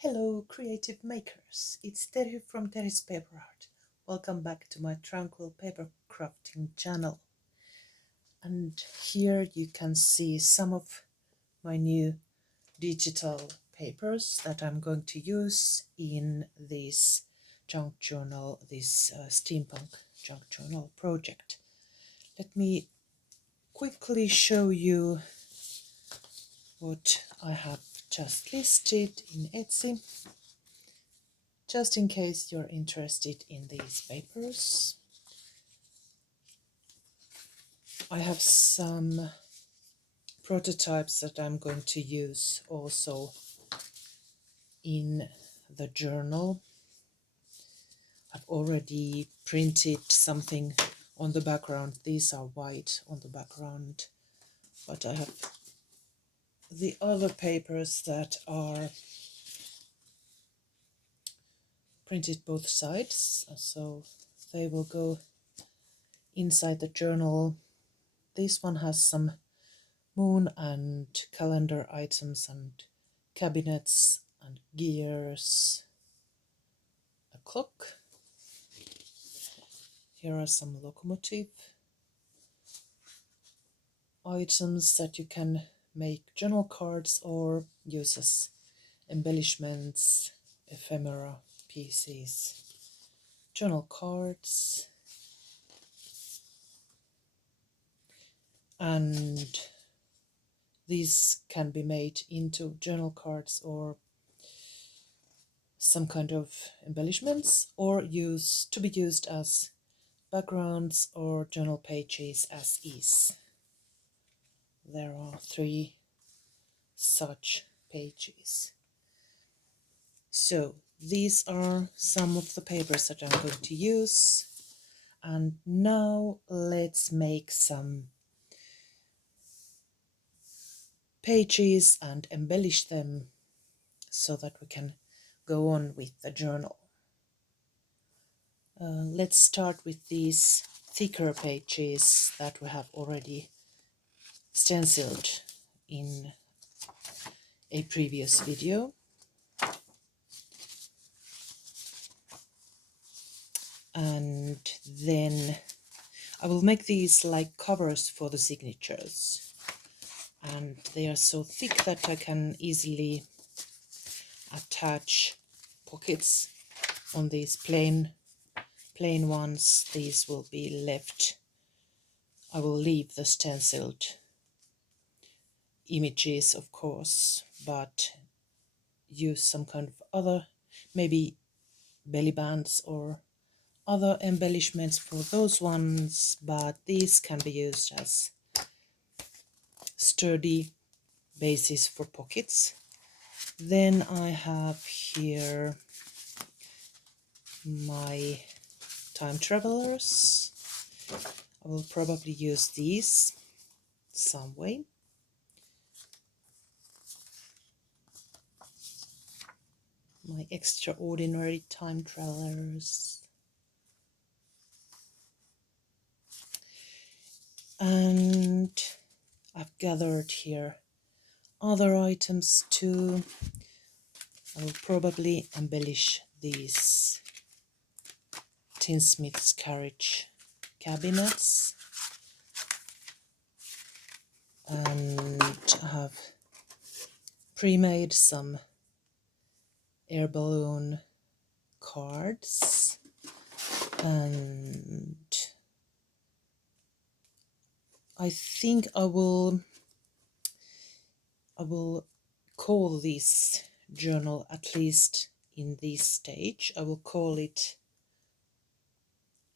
Hello creative makers, it's Terry from Terry's Paper Art. Welcome back to my tranquil paper crafting channel. And here you can see some of my new digital papers that I'm going to use in this junk journal, this steampunk junk journal project. Let me quickly show you what I have just listed in Etsy, just in case you're interested in these papers. I have some prototypes that I'm going to use also in the journal. I've already printed something on the background. These are white on the background, but I have the other papers that are printed both sides, so they will go inside the journal. This one has some moon and calendar items and cabinets and gears, a clock. Here are some locomotive items that you can make journal cards or use as embellishments, ephemera pieces, journal cards, and these can be made into journal cards or some kind of embellishments, or to be used as backgrounds or journal pages as is. There are 3 such pages. So these are some of the papers that I'm going to use, and now let's make some pages and embellish them so that we can go on with the journal. Let's start with these thicker pages that we have already stenciled in a previous video. And then I will make these like covers for the signatures, and they are so thick that I can easily attach pockets on these plain ones. These will be left. I will leave the stenciled images, of course, but use some kind of other, maybe belly bands or other embellishments for those ones, but these can be used as sturdy bases for pockets. Then I have here my time travelers. I will probably use these some way. My extraordinary time travelers. And I've gathered here other items too. I will probably embellish these tinsmith's carriage cabinets, and I have pre-made some air balloon cards, and I think I will call this journal, at least in this stage, I will call it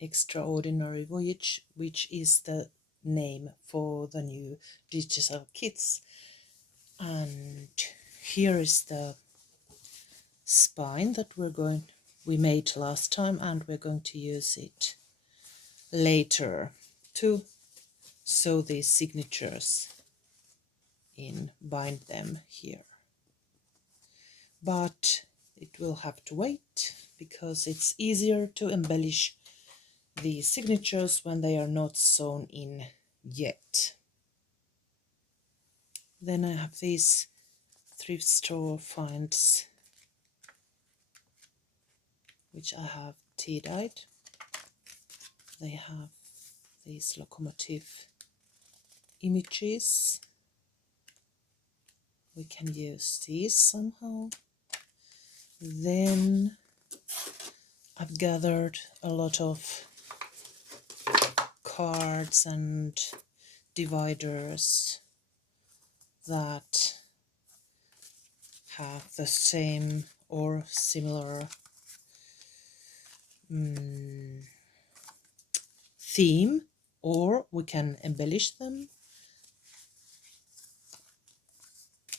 Extraordinary Voyage, which is the name for the new digital kits. And here is the spine that we made last time, and we're going to use it later to sew these signatures in, bind them here. But it will have to wait, because it's easier to embellish the signatures when they are not sewn in yet. Then I have these thrift store finds which I have tea dyed. They have these locomotive images. We can use these somehow. Then I've gathered a lot of cards and dividers that have the same or similar theme, or we can embellish them.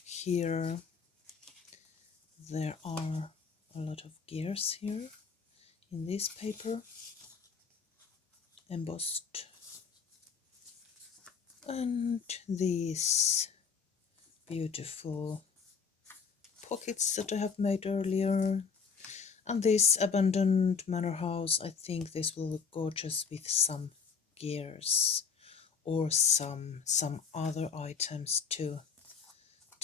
Here there are a lot of gears here in this paper, embossed, and these beautiful pockets that I have made earlier. And this abandoned manor house, I think this will look gorgeous with some gears or some other items to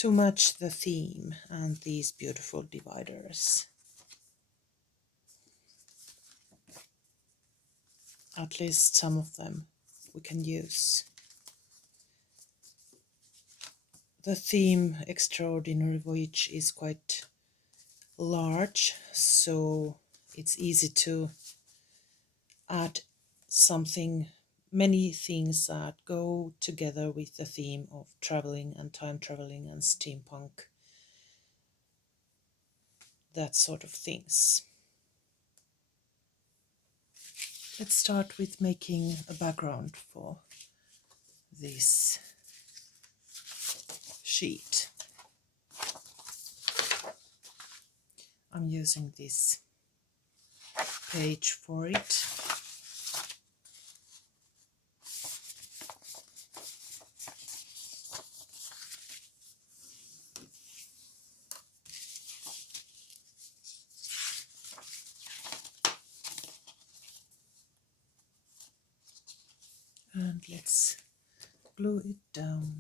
match the theme, and these beautiful dividers. At least some of them we can use. The theme Extraordinary Voyage is quite large, so it's easy to add many things that go together with the theme of traveling and time traveling and steampunk, that sort of things. Let's start with making a background for this sheet. I'm using this page for it. And let's glue it down.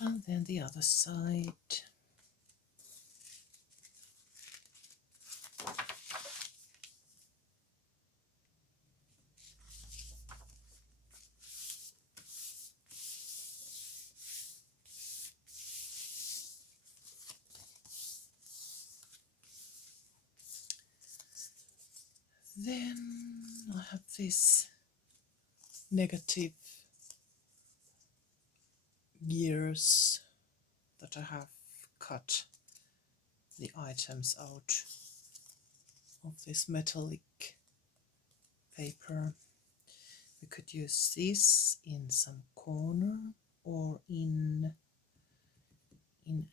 And then the other side. Then I have this negative gears that I have cut the items out of this metallic paper. We could use this in some corner or in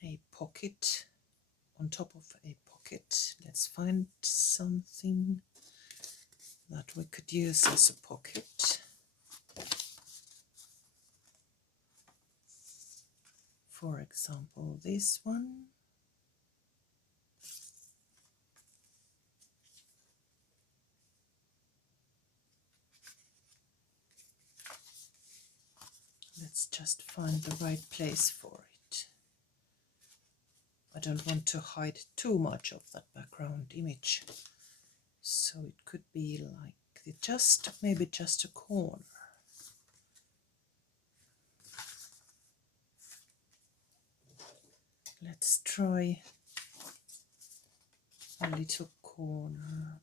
a pocket, on top of a pocket. Let's find something that we could use as a pocket. For example, this one. Let's just find the right place for it. I don't want to hide too much of that background image, so it could be like maybe just a corner. Let's try a little corner.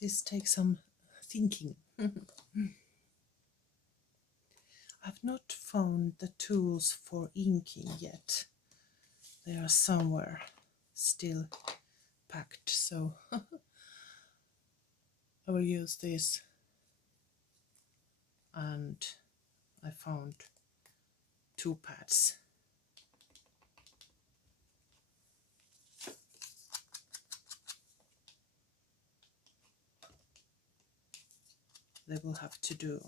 This takes some thinking. I've not found the tools for inking yet. They are somewhere still packed, so I will use this. And I found 2 pads. They will have to do.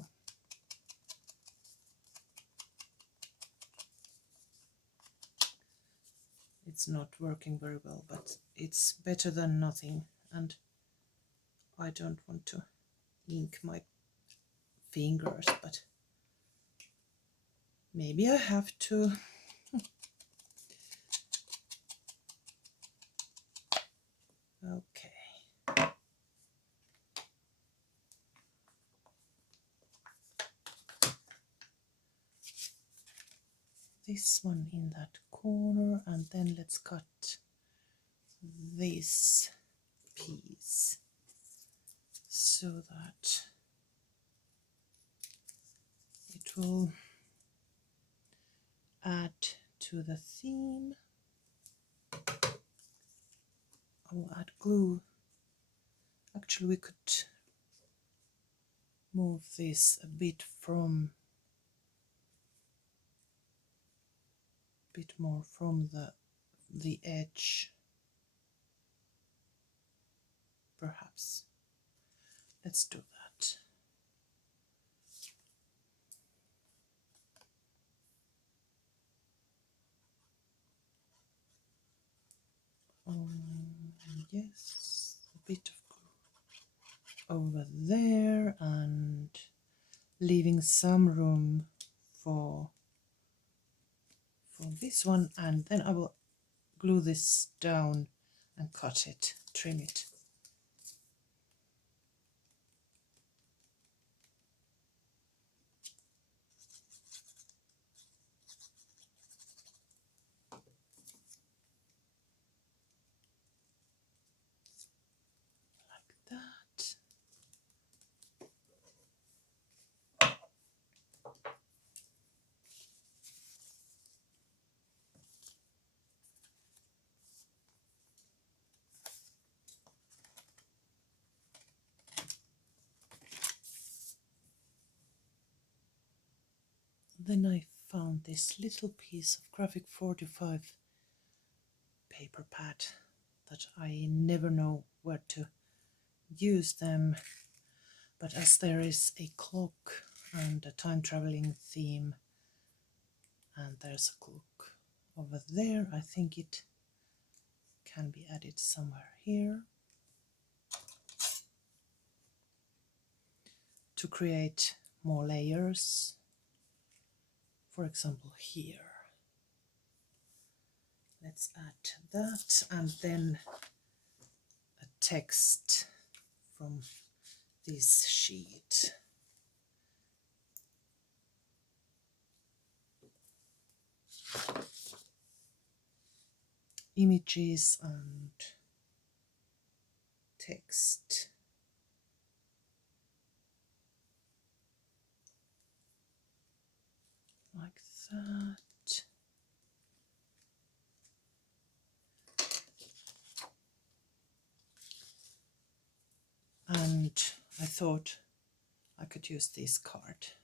It's not working very well, but it's better than nothing, and I don't want to ink my fingers, but maybe I have to. Okay. This one in that corner, and then let's cut this piece so that it will add to the theme. I will add glue. Actually, we could move this a bit more from the edge, perhaps. Let's do that. Yes, a bit of glue over there, and leaving some room for this one, and then I will glue this down and cut it, trim it. Like that. Then I found this little piece of graphic 45 paper pad that I never know where to use them, but as there is a clock and a time traveling theme, and there's a clock over there, I think it can be added somewhere here to create more layers. For example, here. Let's add that, and then a text from this sheet. Images and text. Like that. And I thought I could use this card.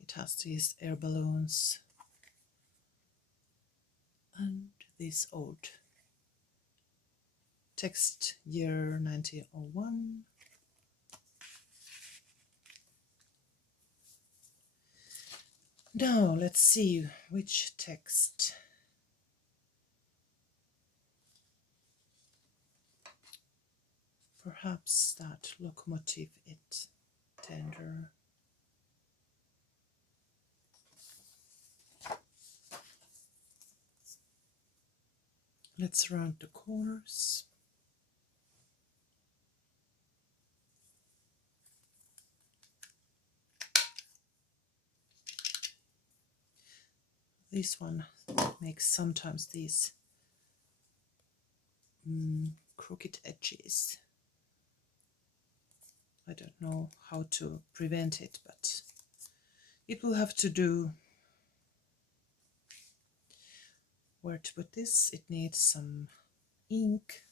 It has these air balloons and this old text, year 1901. Now let's see which text. Perhaps that locomotive it tender. Let's round the corners. This one makes sometimes these crooked edges. I don't know how to prevent it, but it will have to do. Where to put this? It needs some ink.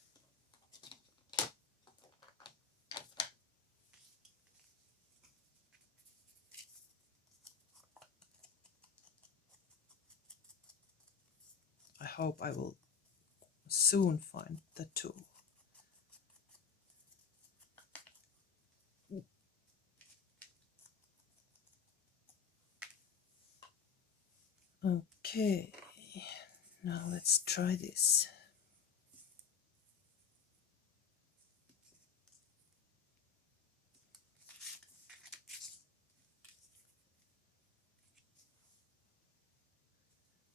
I hope I will soon find the tool. Okay, now let's try this.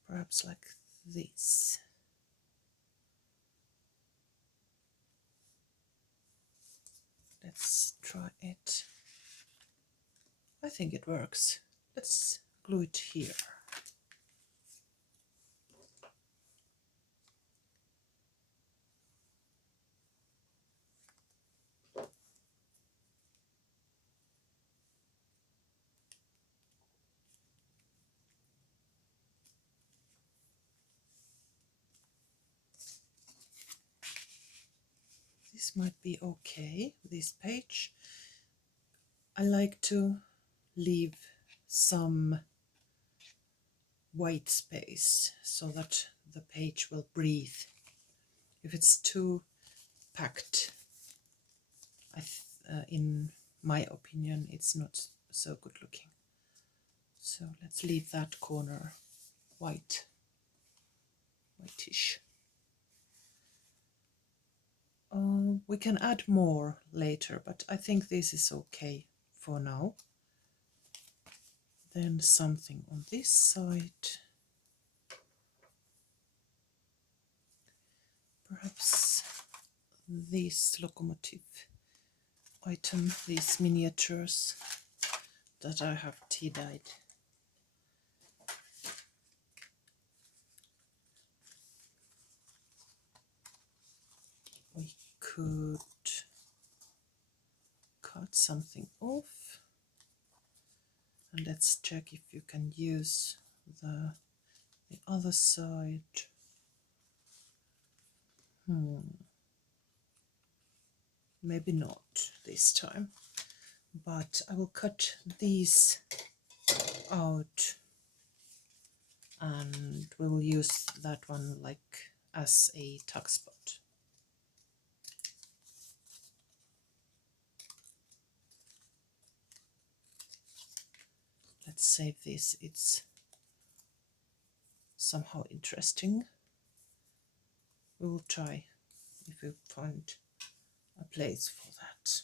Perhaps like this. Let's try it. I think it works. Let's glue it here. This might be okay, this page. I like to leave some white space so that the page will breathe. If it's too packed, in my opinion, it's not so good looking. So let's leave that corner whitish. We can add more later, but I think this is okay for now. Then something on this side. Perhaps this locomotive item, these miniatures that I have tea dyed. We could cut something off, and let's check if you can use the other side. Maybe not this time, but I will cut these out and we will use that one like as a tuck spot. Let's save this, it's somehow interesting. We will try if we find a place for that.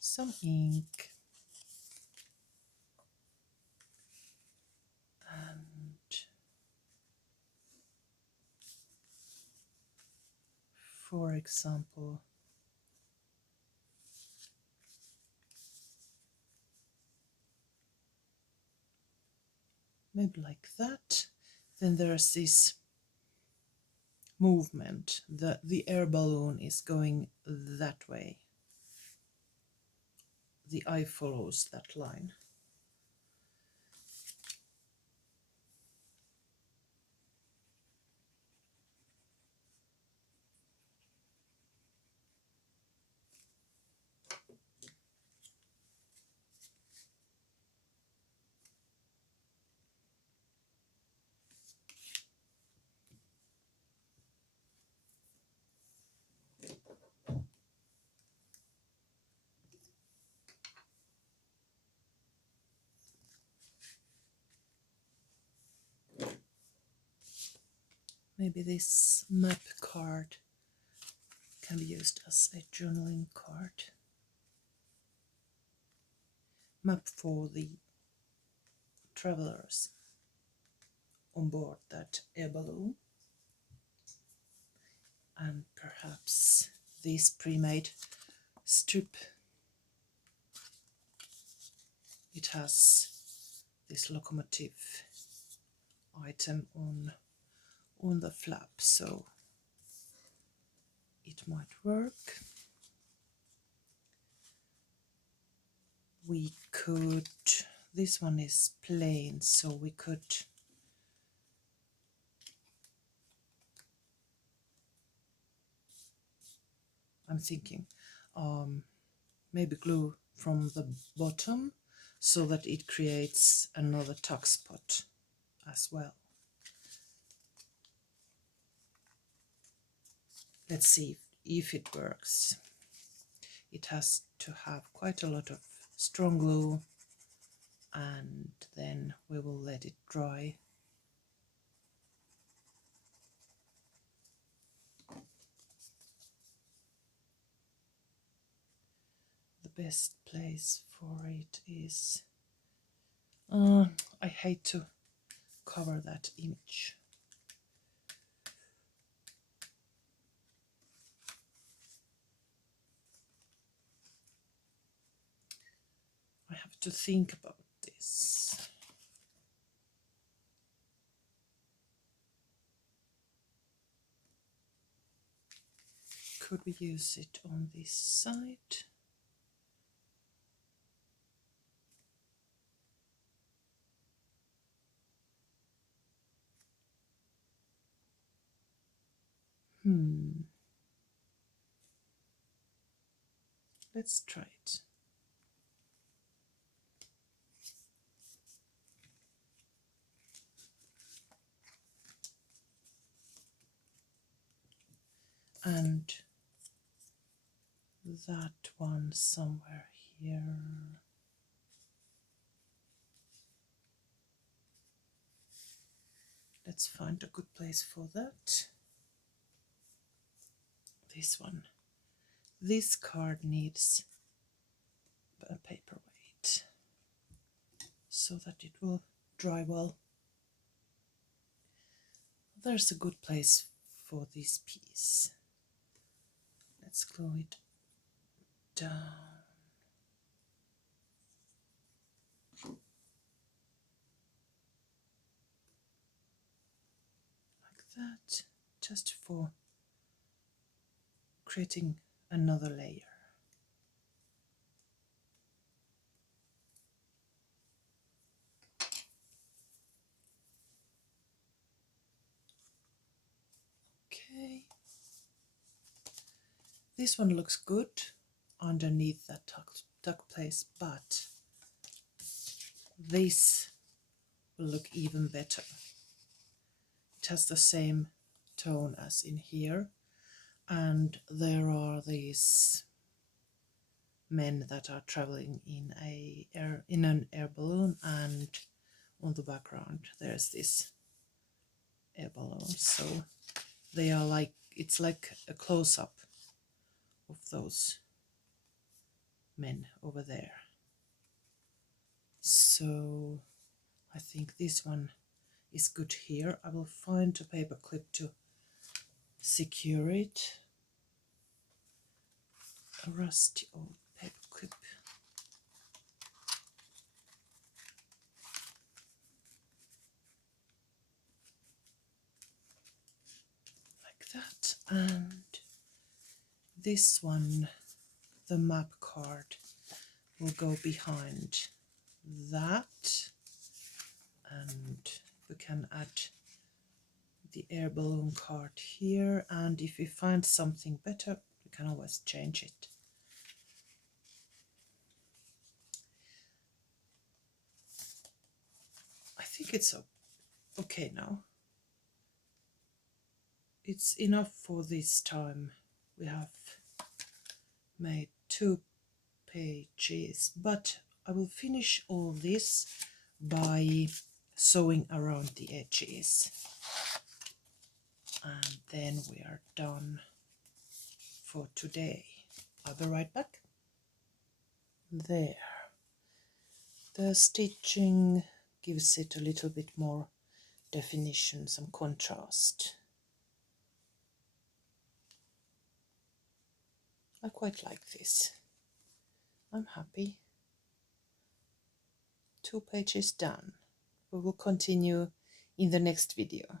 Some ink. And for example, maybe like that. Then there's this movement. The air balloon is going that way. The eye follows that line. Maybe this map card can be used as a journaling card. Map for the travelers on board that air balloon. And perhaps this pre-made strip. It has this locomotive item on the flap, so it might work. We could, this one is plain, so we could I'm thinking maybe glue from the bottom so that it creates another tuck spot as well. Let's see if it works. It has to have quite a lot of strong glue, and then we will let it dry. The best place for it is I hate to cover that image. I have to think about this. Could we use it on this side? Let's try it. And that one somewhere here. Let's find a good place for that. This one. This card needs a paperweight so that it will dry well. There's a good place for this piece. Let's glue it down. Like that, just for creating another layer. Okay. This one looks good underneath that tuck place, but this will look even better. It has the same tone as in here, and there are these men that are traveling in an air balloon, and on the background there's this air balloon, so they are like, it's like a close-up of those men over there. So I think this one is good here. I will find a paper clip to secure it. A rusty old paper clip. Like that. And this one, the map card, will go behind that, and we can add the air balloon card here, and if we find something better we can always change it. I think it's okay now. It's enough for this time. We have made 2 pages, but I will finish all this by sewing around the edges, and then we are done for today. I'll be right back. There. The stitching gives it a little bit more definition, some contrast. I quite like this. I'm happy. 2 pages done. We will continue in the next video.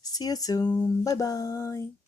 See you soon. Bye bye.